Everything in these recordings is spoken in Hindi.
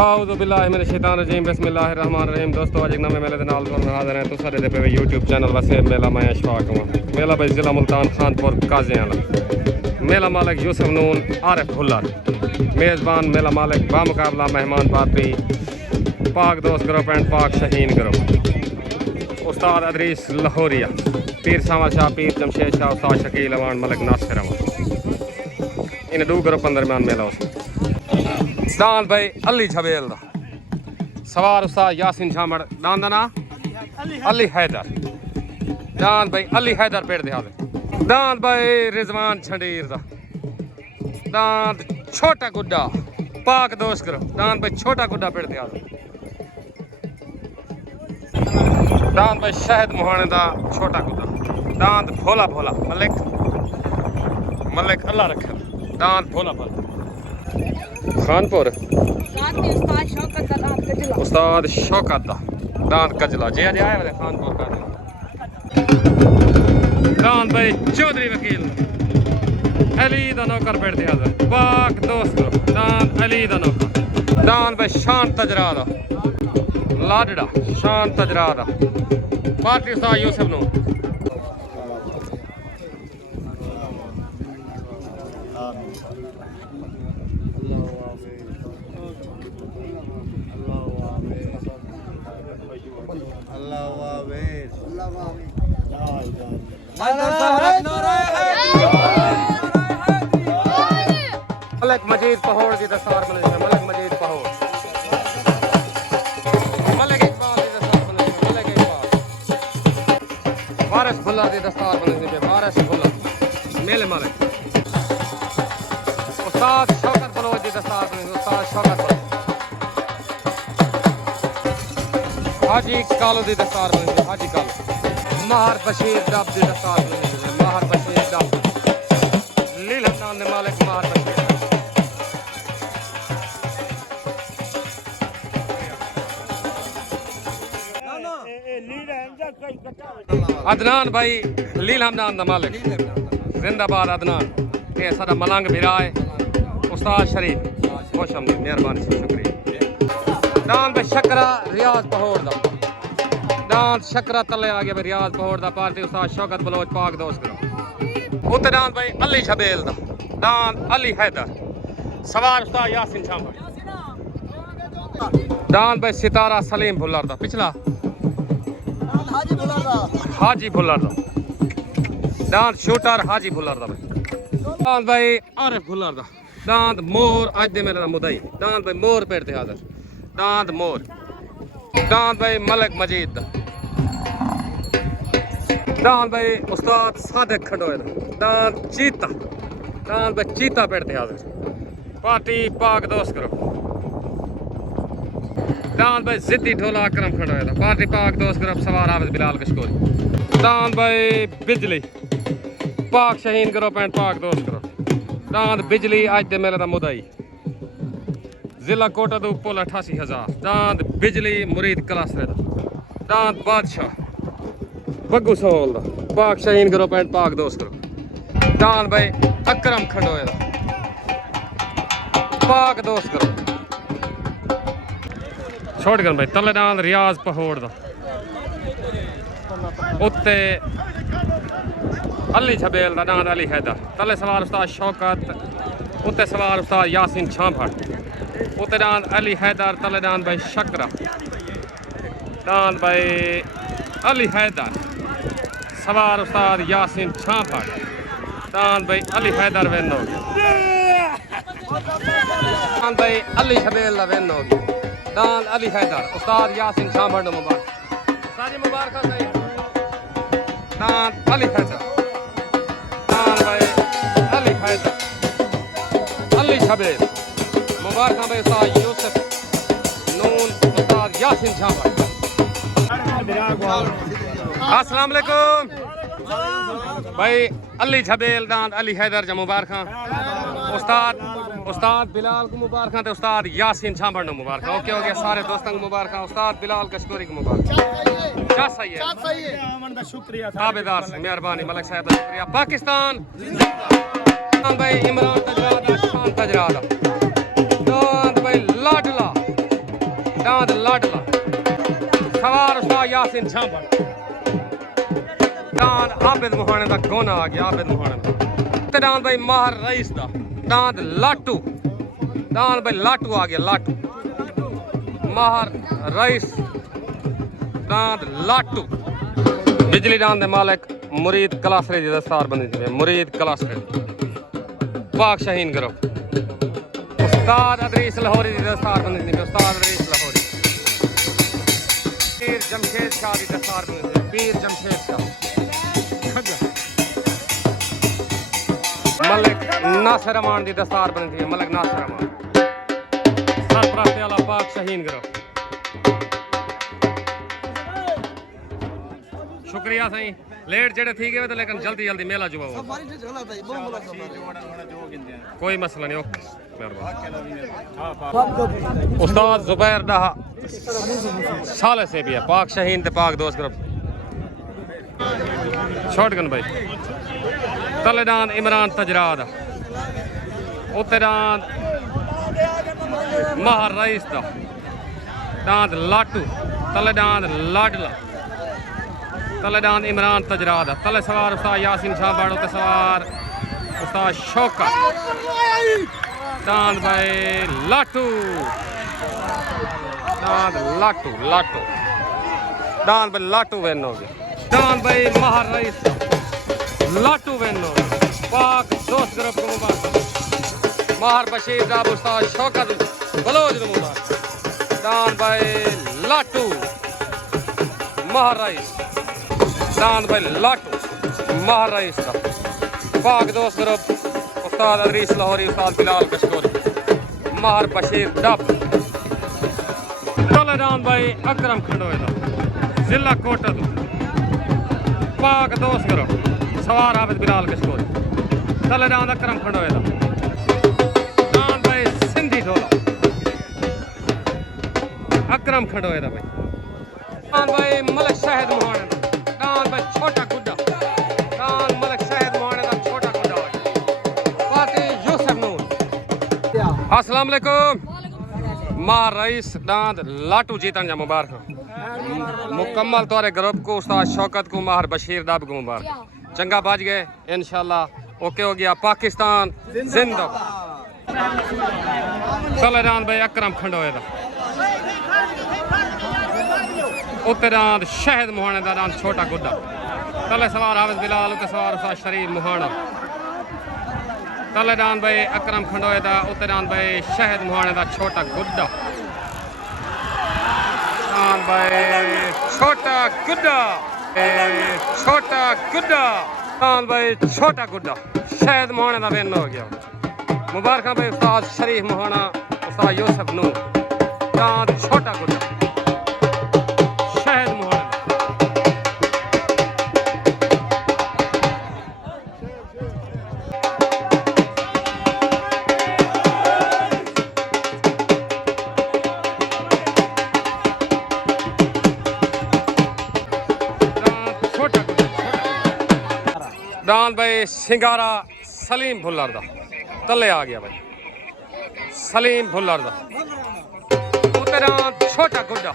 आऊज़ु बिल्लाहि मिनश शैतानिर रजीम बिस्मिल्लाहिर रहमानिर रहीम। दोस्तों अज एक नवे मेले दे नाल हाज़िर हैं तुसां दे पे यूट्यूब चैनल वसे मेला मैं अशफाक मेला भाई जिला मुल्तान खानपुर काज़ियाना। मेला मालिक यूसुफ नून आरिफ भुल्लर, मेज़बान मेला मालिक बामुकाबला मेहमान पार्टी पाक दोस्त ग्रुप एंड पाक शहीन ग्रुप। उस्ताद अदरीस लाहौरिया, पीर सावर शाह, पीर जमशेद शाह, उस्ताद शकील अवान, मलिक नासिर अवान। इन दो ग्रुपन दरम्यान मेला उस दान भाई अली छबेल दा सवार उस्ताद यासिन झामड़ दान दा ना अली हैदर दान भाई अली हैदर पेड़ दे हाले दान भाई रिजवान छंडीर दा दान छोटा गुड्डा पाक दोस्त करो दान भाई छोटा गुड्डा पेड़ दे हाले दान भाई शहद मुहाने दा छोटा गुड्डा दान भोला भोला मलिक मलिक अल्लाह रखे दान भोला भोला खानपुर उस्ताद शौकत दा दान कजला जी अज आए वाले खानपुर का दान भाई चौधरी वकील अली दा नौकर पेड़ दे हाज़िर पाक दोस्त करो दान अली दा नौकर दान भाई शान तजरा दा लाडड़ा शान तजरा दा पार्टी उस्ताद यूसुफ नून मलिक मजीद पहोड़ की दस्तार बने मलिक मजीद पहोड़ मलिक इकबाल की दस्तार बने मलिक इकबाल वारिस भुल्लर की दस्तार बने वारिस भुल्लर मेले मलिक उस्ताद शौकत बलोच की दस्तार बने उस्ताद शौकत बलोच हाजी कालो की दस्तार बने हाजी कालो महर बशीर डब की दस्तार बने महर बशीर डब लीला नाम ने मालिक महर बशीर अदनान भाई लील हमदान दा मालिक जिंदाबाद अदनान ये साडा मलंग भिरा है उस्ताद शरीफ खुश आमदीद मेहरबानी से शुक्रिया दान भाई शकरा रियाज पहोड़ दा दान शकरा तले आ गया भाई रियाज पहोड़ दा पार्टी उस्ताद शौकत बलोच पाक दोस्त करो उते दान भाई अली छबेल दा दान अली हैदर सवार उस्ताद यासिन झामड़ दान भाई सितारा सलीम भुल्लर दा पिछला हाजी भुल्लर दा दांत शूटर हाजी भुल्लर दा दांत भाई आरिफ भुल्लर दा दांत मोर अज दे मेरे मुदई दांत भाई मोर पेड़ ते हाजिर दांत मोर दांत भाई मलिक मजीद दा दांत भाई उस्ताद सादिक खंडोए दा दांत चीता दांत भाई चीता पेड़ ते हाजिर पार्टी पाक दोस्त करो दान भाई जिद्दी ढोला अकरम खंडोए दा पार्टी पाक दोस्त ग्रुप सवार हाफिज बिलाल कशकोरी दान भाई बिजली पाक शहीन ग्रुप एंड पाक दोस्त ग्रुप दान बिजली अज दे मेले दा मुदई जिला कोटा दो पुल 88,000 दान बिजली मुरीद कलासरे दा दान बादशाह बग्गू सोल दा पाक शहीन ग्रुप एंड पाक दोस्त ग्रुप दान भाई अकरम खंडोए दा पाक दोस्त ग्रुप छोड़ कर भाई तले दान रियाज पहोड़ दा उत्ते अली छबेल दा दान अली हैदर तले सवार उस्ताद शौकत उत्ते सवार उस्ताद यासिन झामड़ उत्ते दान अली हैदर तले दान भाई शकरा दान भाई अली हैदर सवार उस्ताद यासिन झामड़ दान भाई अली हैदर वेन हो दान भाई अली छबेल दा वेन हो दान अली हैदर उस्ताद यासिन झामड़ नो मुबारक सारी मुबारक सही दान अली हैदर दान भाई अली हैदर अली छबेल मुबारक भाई उस्ताद यूसुफ नून उस्ताद यासिन झामड़ अस्सलाम वालेकुम भाई अली छबेल दान अली हैदर जा मुबारक उस्ताद उस्ताद बिलाल को मुबारक ते उस्ताद यासिन झामड़ नो मुबारक ओके ओके सारे दोस्तों को मुबारक उस्ताद बिलाल कशकोरी को मुबारक क्या सही है अमन दा शुक्रिया ताबेदार से मेहरबानी मलिक साहब दा शुक्रिया पाकिस्तान जिंदाबाद भाई इमरान तजरा दा शान तजरा दा दांत भाई लाडला दांद लाडला सवार उस्ताद यासिन झांपड़ दांद आबिद मुहाने दा गोना आ गया आबिद मुहाने दा ते दांद भाई माहर रईस दा दांद लाटू दांद भाई लाटू आ गया लाटू माहर रईस दांद लाटू बिजली दांद दे मालिक मुरीद कलासरे दी दस्तार बंदी थी मुरीद कलासरे पाक शाहीन ग्रुप उस्ताद अदरीस लाहौरी दी दस्तार बंदी थी उस्ताद अदरीस लाहौरी पीर जमशेद शाह दी दस्तार बंदी थी पीर जमशेद शाह मलिक नासिर अमान दी दस्तार बंदी थी मलिक नासिर अमान सरपरास्ते वाला पाक शाहीन ग्रुप शुक्रिया साईं लेट जेड़े थी गए तो लेकिन जल्दी जल्दी मेला जुआ कोई मसला नहीं ओके उस्ताद जुबैर डाहा साले से भी है पाक शाहीन ते पाक दोस्त ग्रुप शॉटगन भाई तलेदान इमरान तजराद उत्तरान महर रईस दा दांद लाटू तलेदान लाडला तलेदान इमरान तजराद तले सवार उस्ताद यासिन शाह बाड़ो ते सवार उस्ताद शौका दांद भाई लाटू दांद लाटू लाटू दांद भाई लाटू वेन हो गया दांद भाई महर रईस लाटू वेन हो गया पाक दोस्त ग्रुप को मुबारक महर बशीर दाब उस्ताद शौका बलोच मुबारक दांद भाई लाटू महर रईस दांद भाई लाटू महर रईस का पाक दोस्त ग्रुप उस्ताद अदरीस लाहौरी उस्ताद बिलाल कशकोरी महर बशीर डब तलेदान भाई अकरम खंडोए जिला कोटा पाक दोस्त ग्रुप सवार आबिद बिलाल कशकोरी तलेदान अकरम खंडोए दांद भाई सिंधी ढोला अकरम खंडोए भाई दांद भाई मलिक शाहिद मुहाने दांद भाई छोटा गुड्डा दांद मलिक शाहिद मुहाने दा छोटा गुड्डा पार्टी यूसुफ नूर अस्सलाम वालेकुम मार रईस दांद लाटू जीतन जा मुबारक मुकम्मल तौरे ग्रुप को उस्ताद शौकत को माहर बशीर दाब को मुबारक चंगा बाज गए इंशाल्लाह ओके हो गया पाकिस्तान जिंदा तलेदान भाई अकरम खंडोए दा उत्तरान शहद मुहाने दा दांद छोटा गुड्डा तले सवार हाफिज बिलाल उते सवार उस्ताद शरीफ मुहाना तलेदान भाई अकरम खंडोए दा उत्तरान भाई शहद मुहाने दा छोटा गुड्डा दांद भाई छोटा गुड्डा छोटा गुड्डा दांद भाई छोटा गुड्डा शहद मुहाने दा वेन हो गया मुबारक भाई उस्ताद शरीफ मुहाना उस्ताद यूसुफ नूर दांद छोटा गुड्डा शहद मुहाना दांद भाई सिंगारा सलीम भुल्लर दा तले आ गया भाई सलीम भुल्लर दा उत्तरान छोटा गुड्डा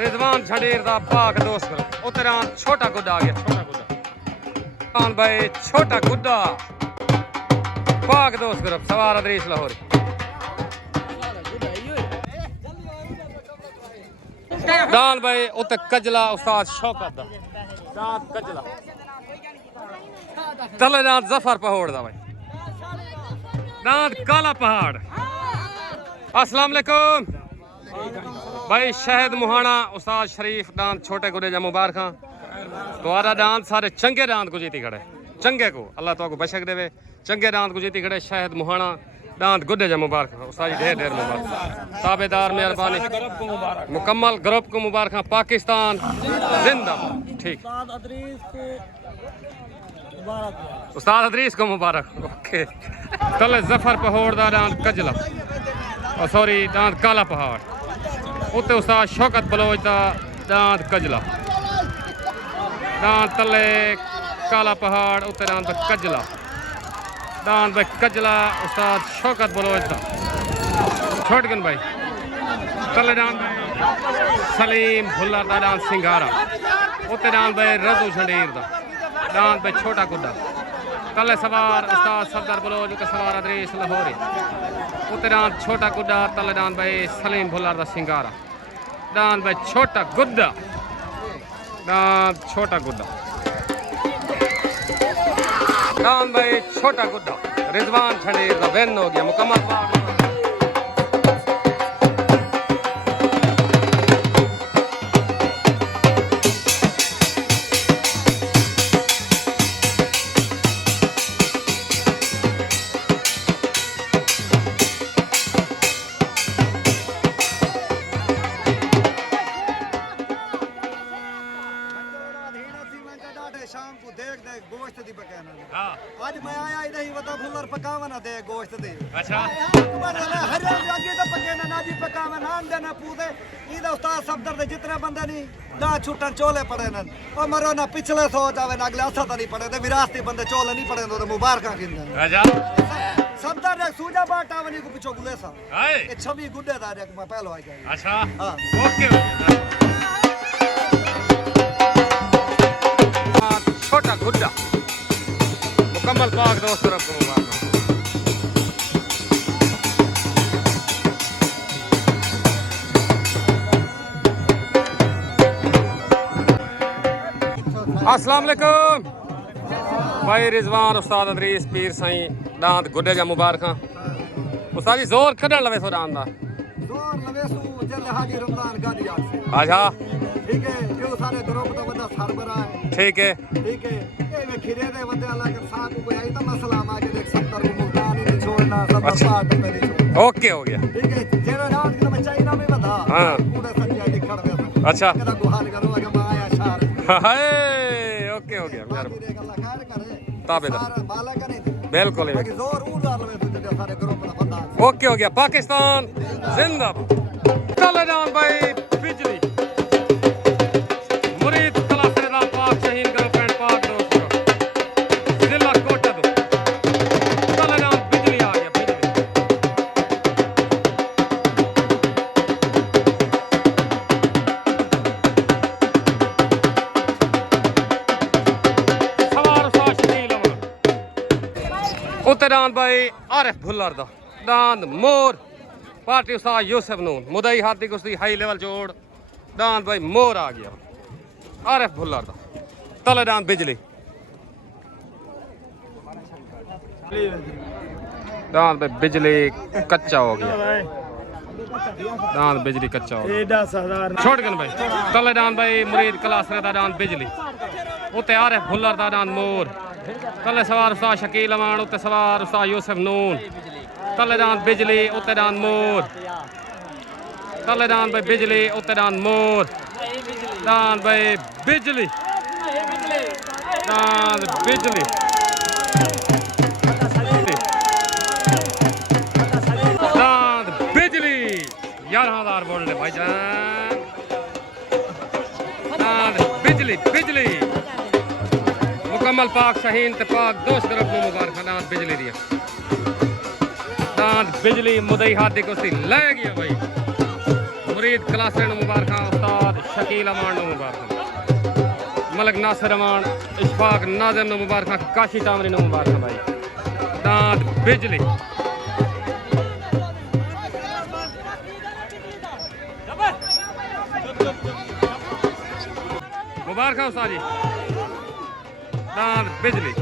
रिजवान झड़ीर दा पाक दोस्त उत्तरान छोटा गुड्डा आ गया छोटा गुड्डा दांद भाई छोटा गुड्डा पाक दोस्त ग्रुप सवार अदरीस लाहौरी दांद भाई उत्ते कजला उस्ताद शौकत दा दांद कजला तले दांद जफर पहाड़ दा भाई दांद काला पहाड़ अस्सलाम वालेकुम भाई शहद मुहाना उस्ताद शरीफ दांद छोटे गुडे जा मुबारक तुम्हारा दांद सारे चंगे दांद को जीती खड़े चंगे को अल्लाह तो बशक देवे चंगे दांद को जीती खड़े शहद मुहाना दांत गुड्डे जा मुबारक उस्ताद ढेर ढेर मुबारक ताबेदार मेहरबानी मुकम्मल ग्रुप को मुबारक पाकिस्तान जिंदाबाद ठीक उस्ताद अदरीस को मुबारक ओके तले जफर पहाड़ दा दांत कजला सॉरी दांत काला पहाड़ उत्ते उस्ताद शौकत बलोच दा दांत कजला दांत तले काला पहाड़ उत्ते दांत कजला दांत भाई कजला उस्ताद शौकत बलोच दा छोटगन भाई तले डांद सलीम भुल्लर दा डांद सिंगारा उत्ते डांद भाई रजू शंडीर दा डांद भाई छोटा गुड्डा तले सवार उस्ताद सफदर बलोच के सवार अदरीस लाहौरी उत्ते डांद छोटा गुड्डा तले डांद भाई सलीम भुल्लर दा सिंगारा डांद भाई छोटा गुड्डा डांद छोटा गुड्डा डांद भाई छोटा गुड्डा रिजवान शंडीर दा विन हो गया मुकम्मल पाक शाम को देख देख गोश्त दी पकाना हां आज मैं आया ही नहीं बता भुल्लर पकावा ना दे गोश्त दे अच्छा हर आगे तो पकाना ना जी पकावा नाम देना पूरे इदा उस्ताद सफदर दे जितने बंदे नहीं ना छुटन चोले पड़े न और मरो ना पिछले सो जावे ना अगले असा तो नहीं पड़े ते विरासती बंदे चोले नहीं पड़े तो मुबारक किंदा अच्छा सफदर ने सूजा बाटा वनी को पिछो गुले सा हाय ए छवि गुड्डे दा रे मैं पहलो आ गया अच्छा हां ओके छोटा गुड्डा मुकम्मल पाक दोस्त तरफ को मुबारक अस्सलाम वालेकुम भाई रिजवान उस्ताद अदरीस पीर साईं दांत गुड्डे जा मुबारक उस्ताद जी जोर कढण लवे सो दांत दा जोर लवे सो जल्द हाजी रमजान गाड़ी आ अच्छा ठीक है जो सारे ग्रुप का बंदा सरबरा है ठीक है ए मैं खिरे दे बंदे अल्लाह के साथ को आई तो मसला आ के देख सत्तर को मुल्तान ही नहीं छोड़ना सब पार्ट में नहीं छोड़ना ओके हो गया ठीक है जेरा रात के मैं चाइना में बता हां पूरा सच्चा दिखड़ में अच्छा कदा गुहाल करो कि मैं आया शार हाय ओके हो गया यार अल्लाह खैर करे ताबेदार माला का नहीं बिल्कुल बाकी जोर उड़ार लवे तो सारे ग्रुप का बंदा ओके हो गया पाकिस्तान जिंदाबाद चले जान भाई बिजली मुरीद कलासरेदा पाक शहीन गर्लफ्रेंड पाक दोस्तों जिला कोटा दो चले जान बिजली आ गया बिजली सवार सा शकील अमर उत्ते दान भाई आरिफ भुल्लर दा दान मोर पार्टी उस्ताद यूसुफ नून मुदई हाथी कुश्ती हाई लेवल जोड़ दान भाई मोर आ गया आरिफ भुल्लर दा तले दान बिजली दान भाई बिजली कच्चा हो गया दान बिजली कच्चा हो गया छोड़ गन भाई तले दान भाई मुरीद कलासरे दा दान बिजली उत्ते आरिफ भुल्लर दा दान मोर तले सवार उस्ताद शकील अमान उत्ते सवार उस्ताद यूसुफ नून तले दान बिजली उत्ते दान मोर तले दान भाई बिजली उत्ते दान मोर दान भाई बिजली दान बिजली दान बिजली 11,000 बोल ले भाईजान दान बिजली बिजली मुकम्मल पाक शहीन ते पाक दोस्त तरफ को मुबारक दान बिजली दिया दांत बिजली मुदई हाथी कुश्ती ले गया भाई मुरीद कलासरे मुबारक उस्ताद शकील अमान मुबारक मलक नासिर अमान इशफाक नाजिम मुबारक काशी तामरी मुबारक भाई दांत बिजली मुबारक उस्ताद जी दांत बिजली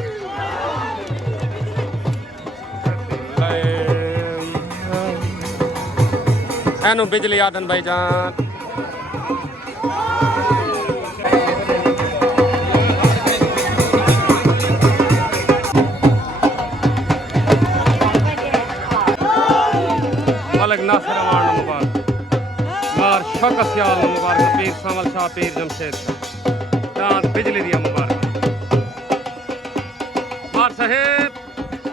एनु बिजली आदन भाईजान मलक नासिर अमान मुबारक मार शौकत सियाल मुबारक पीर सामल शाह पीर जमशेद दांत बिजली दिया मुबारक मार साहेब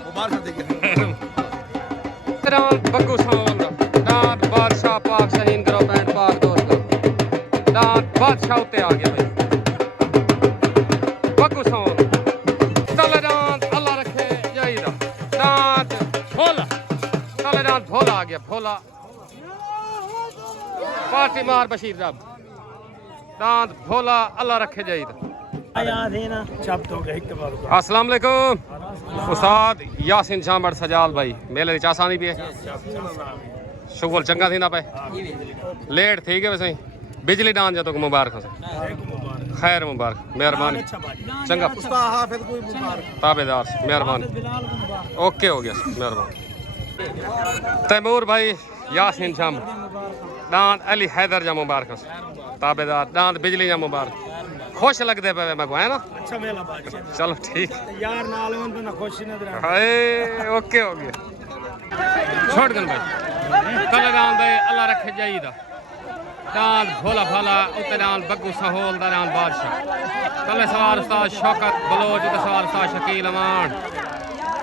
मुबारक देंगे बग्गू सामल दांत बादशाह पाक शहीन गर्लफ्रेंड पाक दोस्त दांत बादशाह उत्ते आ गया भाई बग्गू सामल तले दांत अल्लाह रखे जाइदा दांत भोला तले दांत भोला आ गया भोला पार्टी मार बशीर रब दांत भोला अल्लाह रखे जाइद अस्सलाम वालेकुम उस्ताद यासिन जामड़ सजाल भाई मेले दी चासानी भी है शुगल चंगा थी ना पे लेट थी गए वैसे बिजली डांस जा तो मुबारक खैर मुबारक मेहरबानी चंगा ताबेदार मेहरबानी ओके हो गया मेहरबानी तैमूर भाई यासिन जामड़ दांत अली हैदर जा मुबारक ताबेदार दांत बिजली जा मुबारक खुश लगते पे मैं को है ना अच्छा मेला बाज चलो ठीक यार नाल में तो ना खुशी नजर हाय ओके हो गया छोड़ गन भाई कल दांत दे अल्लाह रखे जाईदा दांत भोला भाला उते दांत बग्गू सहोल दा दांत बादशाह कल सवार उस्ताद शौकत बलोच उते सवार उस्ताद शकील अमान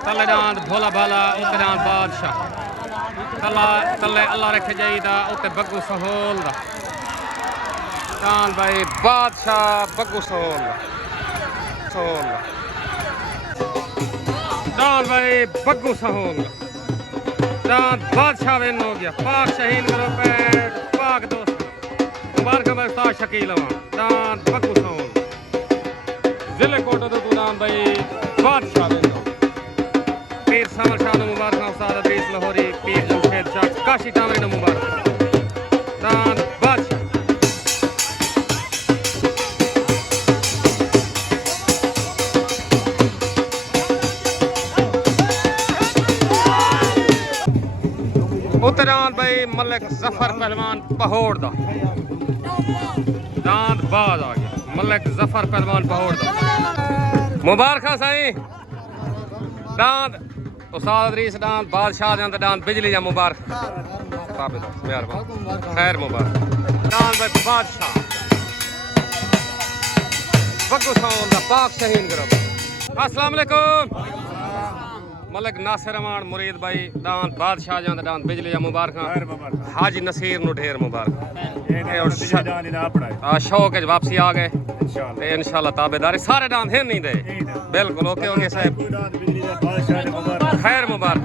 कल दांत भोला भाला उते दांत बादशाह कल अल्लाह रखे जाईदा उते बग्गू सहोल दा दांत भाई बादशाह बग्गू सहोल दांत भाई बग्गू सहोल दांत बादशाह विन हो गया पाक शहीद करो पैर पाक दोस्त मुबारक भाई उस्ताद शकील अमान दांत बग्गू सहोल जिले कोटो तो दांत भाई बादशाह विन हो पीर सामर शाह ने मुबारक उस्ताद अदरीस लाहौरी पीर जमशेद शाह काशी टामरी ने मुबारक दांत बादशाह उत्तरान भाई मलिक जफर पहलवान पहोड़ दा दांत बाज आ गया मलिक जफर पहलवान पहोड़ दा मुबारक साईं दांत उस्ताद अदरीस दांत बादशाह दांत दांत बिजली जा मुबारक ताबेदार मेहरबान खैर मुबारक दांत भाई बादशाह बग्गू सहोल दा पाक शहीद करो अस्सलाम वालेकुम मलिक नासिर अमान मुरीद भाई दांत बादशाह जान दांत बिजली जा मुबारक हाजी नसीर नु ढेर मुबारक शौक वापसी आ गए इंशाल्लाह ताबेदारी सारे दांत हैं नहीं दे बिल्कुल ओके हो गए साहब खैर मुबारक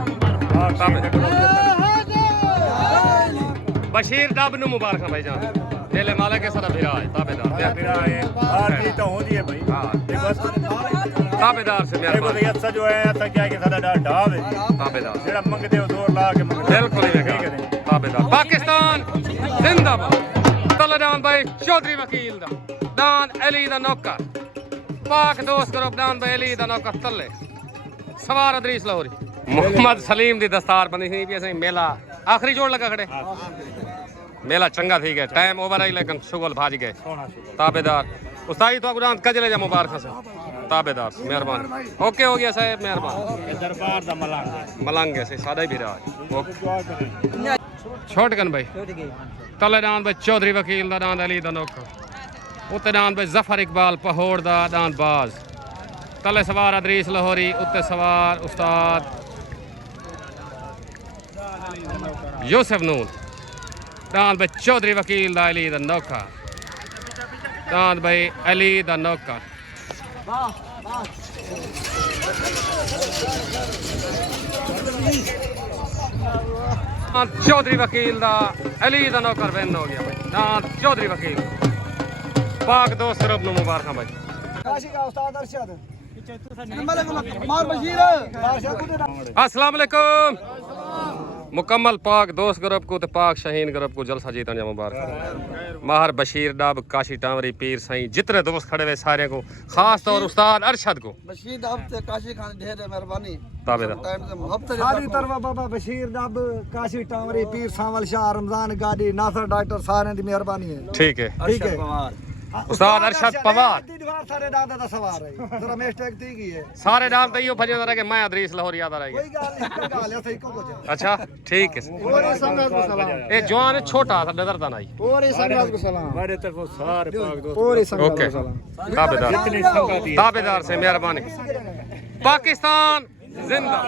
बशीर डब नु मुबारक भाई जान दिल मालिक के सारा भिरा है ताबेदार ताबेदार से मेहरबानी अच्छा जो है अच्छा क्या कि सादा ढाब है ताबेदार जेड़ा मंगते हो जोर ला के बिल्कुल ही ताबेदार पाकिस्तान जिंदाबाद तलदान भाई चौधरी वकील दा दान अली दा नौकर पाक दोस्त करो दान भाई अली दा नौकर तले सवार अदरीस लाहौरी मोहम्मद सलीम दी दस्तार बनी थी भी असं मेला आखिरी जोड़ लगा खड़े मेला चंगा थी गया टाइम ओवर आई लेकिन शुगल भाज गए ताबेदार उस्तादी तो दांत कजले जा मुबारक से ताबेदार मेहरबान ओके हो गया साहब मेहरबान दरबार दा मलंग से सादा ही भी रहा छोटकन भाई तले दांत भाई चौधरी वकील दा दांत अली दा नौकर उत्ते दांत भाई जफर इकबाल पहोड़ दा दांत बाज तले सवार अदरीस लाहौरी उत्ते सवार उस्ताद यूसुफ नून दांत भाई चौधरी वकील दा अली दा नौकर दांत भाई अली दा नौकर चौधरी वकील दा अली दा नौकर बहन हो गया भाई दांत चौधरी वकील पाक दोस्त रब नु मुबारक भाई काशी का उस्ताद अरशद मार बशीर अस्सलाम वालेकुम मुकम्मल पाक दोस्त ग्रुप को ते पाक शहीन ग्रुप को जलसा जीतन जा मुबारक माहर बशीर डाब काशी टावरी पीर साईं जितने दोस्त खड़े हुए सारे को खास तौर उस्ताद अरशद को बशीर डाब ते काशी खान ढेर मेहरबानी ताबेदार सारी तरफ बाबा बशीर डाब काशी टावरी पीर सावल शाह रमजान गाड़ी नासर डॉक्टर सारे दी मेहरबानी है ठीक है ठीक है उस्ताद अरशद पवार सारे दादा दा सवार है जरा मिस्टेक थी गई है सारे नाम तो यो फजे रह के मैं अदरीस लाहौरी याद आ रही कोई गल नहीं गाल है सही को अच्छा ठीक है पूरे संगत को सलाम ए जवान छोटा सा नजरता नहीं पूरे संगत को सलाम हमारे तरफ सारे पाक दोस्त पूरे संगत ओके को सलाम ताबेदार जितनी संगत है ताबेदार से मेहरबानी पाकिस्तान जिंदा